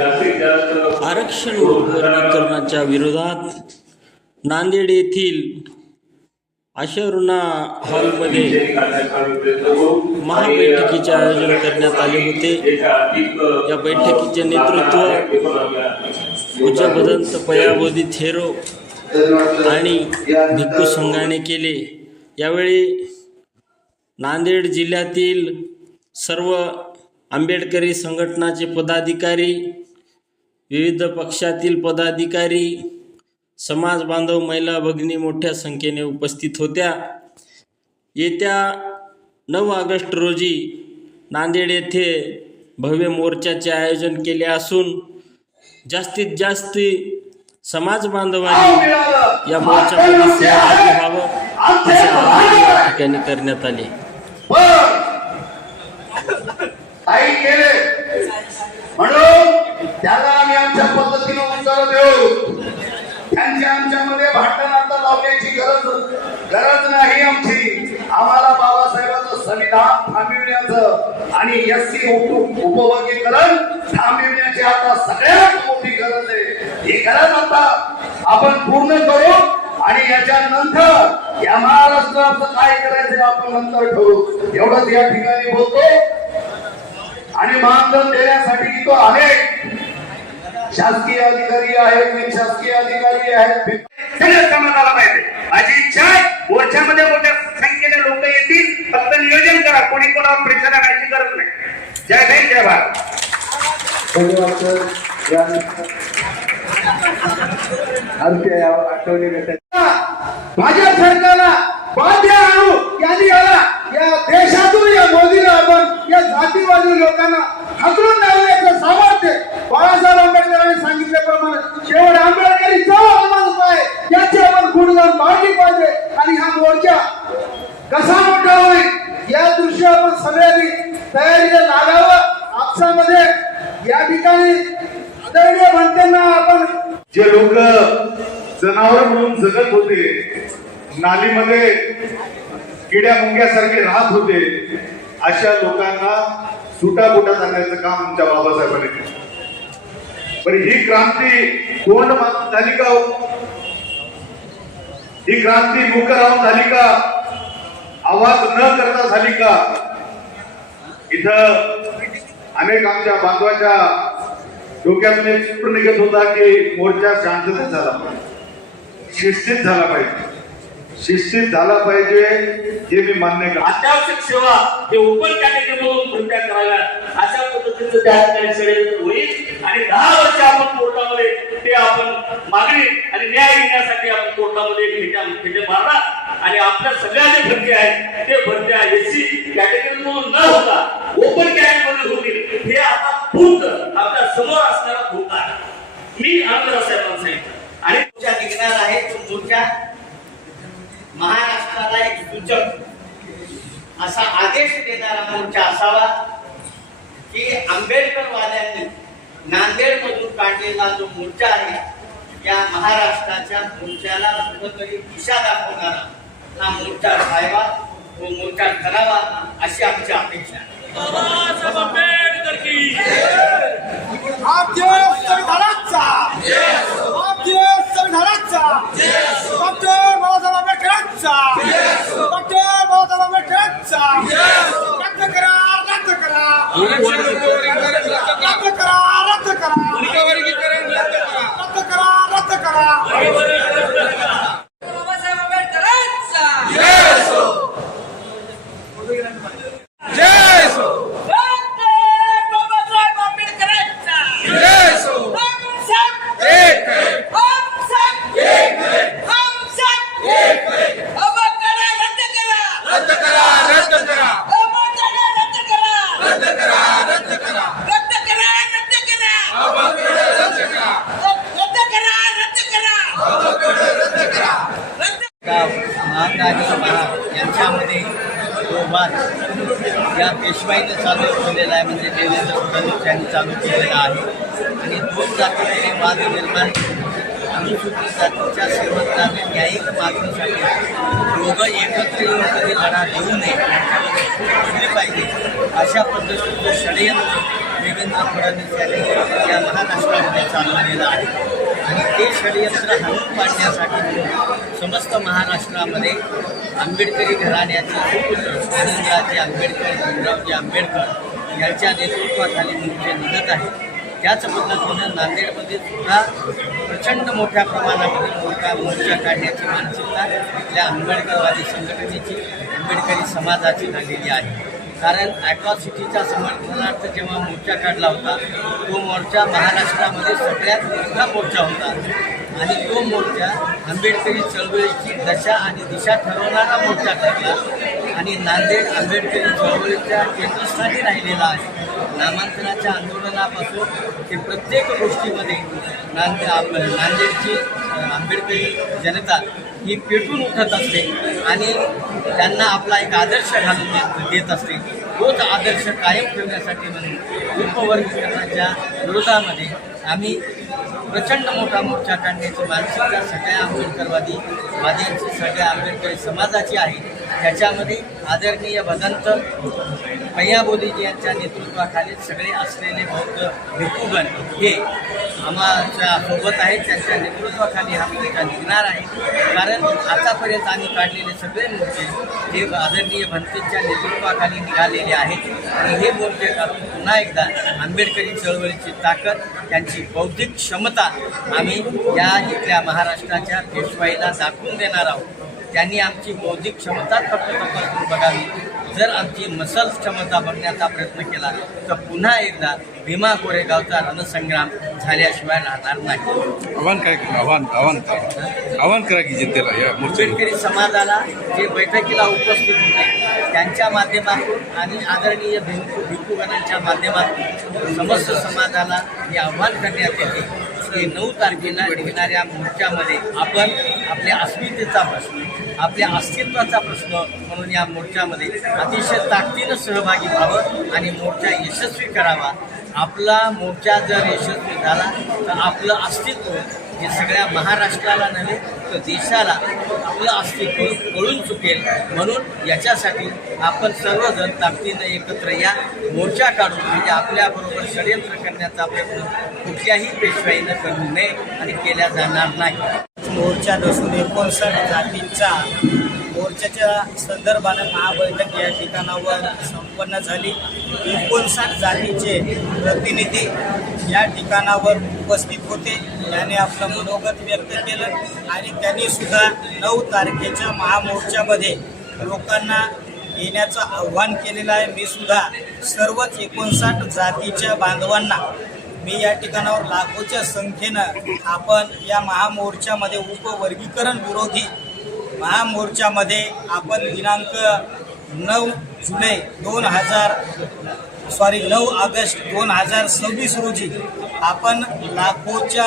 आरक्षण वर्गीकरणाच्या विरोधात नांदेड येथील अशरुणा हॉलमध्ये महाबैठकीचे आयोजन करण्यात आले होते। या बैठकीचे नेतृत्व पूज्य भदंत पयाबोधी थेरो आणि भिक्खू संघाने केले। यावेळी नांदेड जिल्ह्यातील सर्व आंबेडकरी संघटनाचे पदाधिकारी, विविध पक्षातील पदाधिकारी, समाज बांधव, महिला भगिनी मोठ्या संख्येने उपस्थित होत्या। येत्या 9 ऑगस्ट रोजी नांदेड येथे भव्य मोर्चाचे आयोजन केले असून जास्तीत जास्त समाज बांधवांनी या मोर्चामध्ये सहभागी व्हावं असे आवाहन या ठिकाणी करण्यात आले। काही केले म्हणून त्याला आम्ही आमच्या पद्धतीने उत्तर देऊ। त्यांच्या आमच्यामध्ये भांडण आता लावण्याची गरज नाही आमची। आम्हाला बाबासाहेबांचं संविधान थांबविण्याचं आणि एससी उपवर्गीकरण थांबविण्याची आता सगळ्यात मोठी गरज आहे। ही गरज आता आपण पूर्ण करू आणि याच्यानंतर या महाराष्ट्राचं काय करायचं आपण नंतर ठरवू। एवढंच या ठिकाणी बोलतो आणि मानधन देण्यासाठी तो अनेक शासकीय अधिकारी आहेत, शासकीय अधिकारी आहेत, सगळं समाजाला पाहिजे। माझी इच्छा आहे मोर्चामध्ये मोठ्या संख्येने लोक येतील, फक्त नियोजन करा, कोणी कोणावर प्रेशर आणायची गरज नाही। जय हिंद, जय भारत। माझ्या सरकारला बाध्य आणू या देशातून या मोदीला आपण या जातीवादी लोकांना हाकलून लावण्याचं सामर्थ्य बाळासाहेब आंबेडकरांनी सांगितल्याप्रमाणे शेवट आंबेडकरी आहे याची आपण गुणगान मांडली पाहिजे आणि हा मोर्चा कसा मोठा होईल या दृष्टी आपण सगळ्यांनी तयारीला लागावं। आपसामध्ये या ठिकाणी आदरणीय म्हणताना आपण जे लोक जनावर म्हणून जगत होते, नालीमध्ये किड्या मुंग्यासारखे राहत होते, अशा लोकांना सुटाबुटात आणण्याचं काम आमच्या बाबासाहेबांनी केलं। पण ही क्रांती कोण झाली का? ही क्रांती मुख राहून झाली का? आवाज न करता झाली का? इथं अनेक आमच्या बांधवाच्या डोक्यातून एक सूत्र निघत होता की मोर्चा शांततेत झाला पाहिजे, शिस्तीत झाला पाहिजे, शिस्तीत झाला पाहिजे हे मी मान्य करतो। अत्यावश्यक सेवा हे ओपन कॅटेगरीमधून भरत्या कराव्या अशा पद्धतीचं त्या ठिकाणी षडयंत्र होईल आणि 10 वर्ष आपण कोर्टामध्ये ते आपण मागणी आणि न्याय घेण्यासाठी आपण कोर्टामध्ये फेटे मारणार आणि आपल्या सगळ्या जे भरती आहेत ते भरत्या एससी कॅटेगरीमधून न होता ओपन कॅटेगरीमध्ये होतील। हे आता पूर्ण आपल्या समोर असणारा धोका मी आमदार साहेबांना सांगितलं आणि मोर्चा निघणार आहे। तो मोर्चा महाराष्ट्राला एक सूचक असा आदेश देणारा मोर्चा असावा की आंबेडकरवाद्यांनी नांदेड मधून काढलेला जो मोर्चा आहे त्या महाराष्ट्राच्या मोर्चाला कुठेतरी दिशा दाखवणारा हा मोर्चा व्हावा, तो मोर्चा करावा अशी आमची अपेक्षा आहे। यांच्यामध्ये तो वाद या पेशवाईनं चालू केलेला आहे, म्हणजे देवेंद्र फडणवीस यांनी चालू केलेला आहे आणि 2 जातीचे वाद निर्माण अनुसूचित जातीच्या सेवकांना न्यायिक मागणीसाठी दोघं एकत्र येऊन कधी लढा देऊ नये, पाहिजे अशा पद्धतीचं षडयंत्र देवेंद्र फडणवीस यांनी या महाराष्ट्रामध्ये चालवलेलं आहे आणि ते षडयंत्र हाणून पाडण्यासाठी समस्त महाराष्ट्रामध्ये आंबेडकरी घराण्याचे सुपुत्र आनंदराजे आंबेडकर, भीमरावजी आंबेडकर यांच्या नेतृत्वाखाली मोर्चे निघत आहेत. त्याच पद्धतीनं नांदेडमध्ये सुद्धा प्रचंड मोठ्या प्रमाणामध्ये मोर्चा काढण्याची मानसिकता इथल्या आंबेडकरवादी संघटनेची, आंबेडकरी समाजाची झालेली आहे. कारण ॲट्रॉसिटीच्या समर्थनार्थ जेव्हा मोर्चा काढला होता तो मोर्चा महाराष्ट्रामध्ये सगळ्यात मोठा मोर्चा होता आणि तो मोर्चा आंबेडकरी चळवळीची दशा आणि दिशा ठरवणारा मोर्चा ठरला आणि नांदेड आंबेडकरी चळवळीच्या केंद्रस्थानी राहिलेला आहे. नामांतराच्या आंदोलनापासून ते प्रत्येक गोष्टीमध्ये नांदेडची आंबेडकरी जनता ही पेटून उठत असते आणि त्यांना आपला एक आदर्श घालून देत असते. तोच आदर्श कायम ठेवण्यासाठी म्हणून उपवर्गीकरणाच्या विरोधामध्ये आम्ही प्रचंड मोठा मोर्चा काढण्याची मानसिकता सगळ्या आंबेडकरवादीवाद्यांची, सगळ्या आंबेडकरी समाजाची आहे. त्याच्यामध्ये आदरणीय भदंत भैयाबोलीजी यांच्या नेतृत्वाखाली सगळे असलेले बौद्ध भिक्खूगण हे आम्हाला सोबत आहेत. त्यांच्या नेतृत्वाखाली हा मोर्चा निघणार आहे. कारण आतापर्यंत आम्ही काढलेले सगळे मोर्चे हे आदरणीय भंतेच्या नेतृत्वाखाली निघालेले आहेत आणि हे मोर्चे काढून पुन्हा एकदा आंबेडकरी चळवळीची ताकद, त्यांची बौद्धिक क्षमता आम्ही या इथल्या महाराष्ट्राच्या पेशवाईला दाखवून देणार आहोत. त्यांनी आमची बौद्धिक क्षमता फक्त तपासून बघावी. जर आमची मसल क्षमता बघण्याचा प्रयत्न केला तर पुन्हा एकदा भीमा कोरेगावचा रणसंग्राम झाल्याशिवाय राहणार नाही. आव्हान करा की जनतेला या आंबेडकरी समाजाला जे बैठकीला उपस्थित होते त्यांच्या माध्यमातून आणि आदरणीय भिक्खूगणांच्या माध्यमातून समस्त समाजाला हे आव्हान करण्यात येते की 9 तारखेला निघणाऱ्या मोर्चामध्ये आपण आपल्या अस्मितेचा प्रश्न, आपल्या अस्तित्वाचा प्रश्न म्हणून या मोर्चामध्ये अतिशय ताकदीनं सहभागी व्हावं आणि मोर्चा यशस्वी करावा. आपला मोर्चा जर यशस्वी झाला तर आपलं अस्तित्व हे सगळ्या महाराष्ट्राला नव्हे तर देशाला आपलं अस्तित्व कळून चुकेल. म्हणून याच्यासाठी आपण सर्वजण ताकदीनं एकत्र या, मोर्चा काढून म्हणजे आपल्याबरोबर षडयंत्र करण्याचा प्रयत्न कुठल्याही पेशवाईनं करू नये आणि केल्या जाणार नाही. मोर्चा नसून 59 जातींचा मोर्चाच्या संदर्भानं महाबैठक या ठिकाणावर संपन्न झाली. 59 जातीचे प्रतिनिधी या ठिकाणावर उपस्थित होते. त्याने आपलं मनोगत व्यक्त केलं आणि त्यांनी सुद्धा 9 तारखेच्या महामोर्चामध्ये लोकांना येण्याचं आव्हान केलेलं आहे. मी सुद्धा सर्वच 59 जातीच्या बांधवांना मी या ठिकाणावर लाखोच्या संख्येनं आपण या महामोर्चामध्ये उपवर्गीकरण विरोधी महामोर्चामध्ये आपण दिनांक 9 ऑगस्ट 2026 रोजी आपण लाखोच्या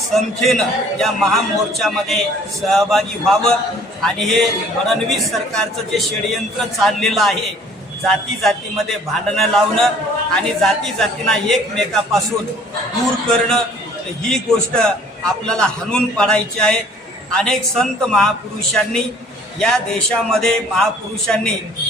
संख्येनं या महामोर्चामध्ये सहभागी व्हावं आणि हे फडणवीस सरकारचं जे षडयंत्र चाललेलं आहे, जाती जातीमध्ये भांडणं लावणं आणि जाती जातींना एकमेकापासून दूर करणं, ही गोष्ट आपल्याला हाणून पाडायची आहे. अनेक संत महापुरुषांनी या देशामध्ये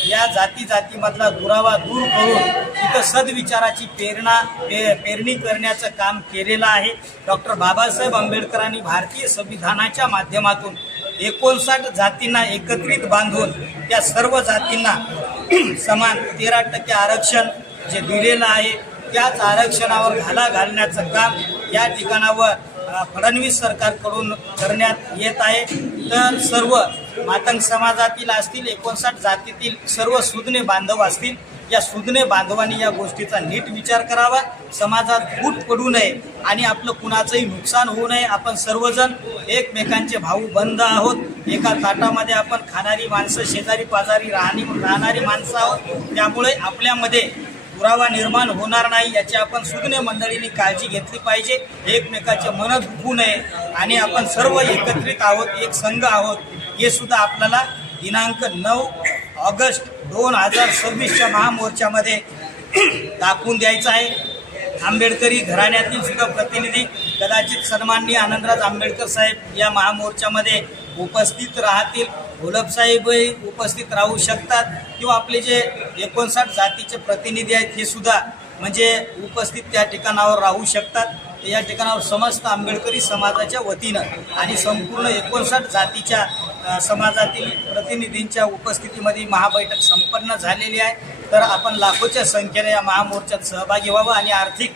या जाती जातीमधला दुरावा दूर करून तिथं सद्विचाराची पेरणी करण्याचं काम केलेलं आहे. डॉक्टर बाबासाहेब आंबेडकरांनी भारतीय संविधानाच्या माध्यमातून 59 जातींना एकत्रित बांधून त्या सर्व जातींना समान 13% आरक्षण जे दिलेलं आहे त्याच आरक्षणावर घाला घालण्याचं काम या ठिकाणावर फडणवीस सरकारकडून करण्यात येत आहे. तर सर्व मातंग समाजातील असतील, 59 जातीतील सर्व सुज्ञ बांधव असतील, या सुज्ञ बांधवांनी या गोष्टीचा नीट विचार करावा. समाजात फूट पडू नये आणि आपलं कुणाचंही नुकसान होऊ नये. आपण सर्वजण एकमेकांचे भाऊ बंध आहोत. एका ताटामध्ये आपण खाणारी माणसं, शेजारी पाजारी राहणारी माणसं आहोत. त्यामुळे आपल्यामध्ये दुरावा निर्माण होणार नाही याची आपण सुज्ञ मंडळींनी काळजी घेतली पाहिजे. एकमेकाचे मन दुखू नये आणि आपण सर्व एकत्रित आहोत, एक संघ आहोत हे सुद्धा आपल्याला दिनांक 9 ऑगस्ट 2026च्या महामोर्चामध्ये दाखवून द्यायचं आहे. आंबेडकरी घराण्यातील सुद्धा प्रतिनिधी कदाचित सन्माननीय आनंदराज आंबेडकर साहेब या महामोर्चामध्ये उपस्थित राहतील. गुलाबसाहेबही उपस्थित राहू शकतात किंवा आपले जे 59 जातीचे प्रतिनिधी आहेत हे सुद्धा म्हणजे उपस्थित त्या ठिकाणावर राहू शकतात. तर या ठिकाणावर समस्त आंबेडकरी समाजाच्या वतीनं आणि संपूर्ण 59 जातीच्या समाजातील प्रतिनिधींच्या उपस्थितीमध्ये महाबैठक संपन्न झालेली आहे. तर आपण लाखोच्या संख्येने या महामोर्चात सहभागी व्हावं आणि आर्थिक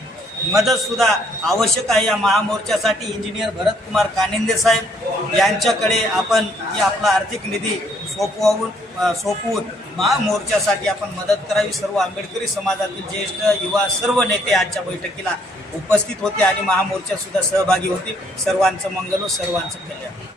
मदतसुद्धा आवश्यक आहे. या महामोर्चासाठी इंजिनियर भरतकुमार कानिंदे साहेब यांच्याकडे आपण आपला आर्थिक निधी सोपवून महामोर्चासाठी आपण मदत करावी. सर्व आंबेडकरी समाजातील ज्येष्ठ युवा सर्व नेते आजच्या बैठकीला उपस्थित होते आणि महामोर्चात सुद्धा सहभागी होते. सर्वांचं मंगल व सर्वांचं कल्याण.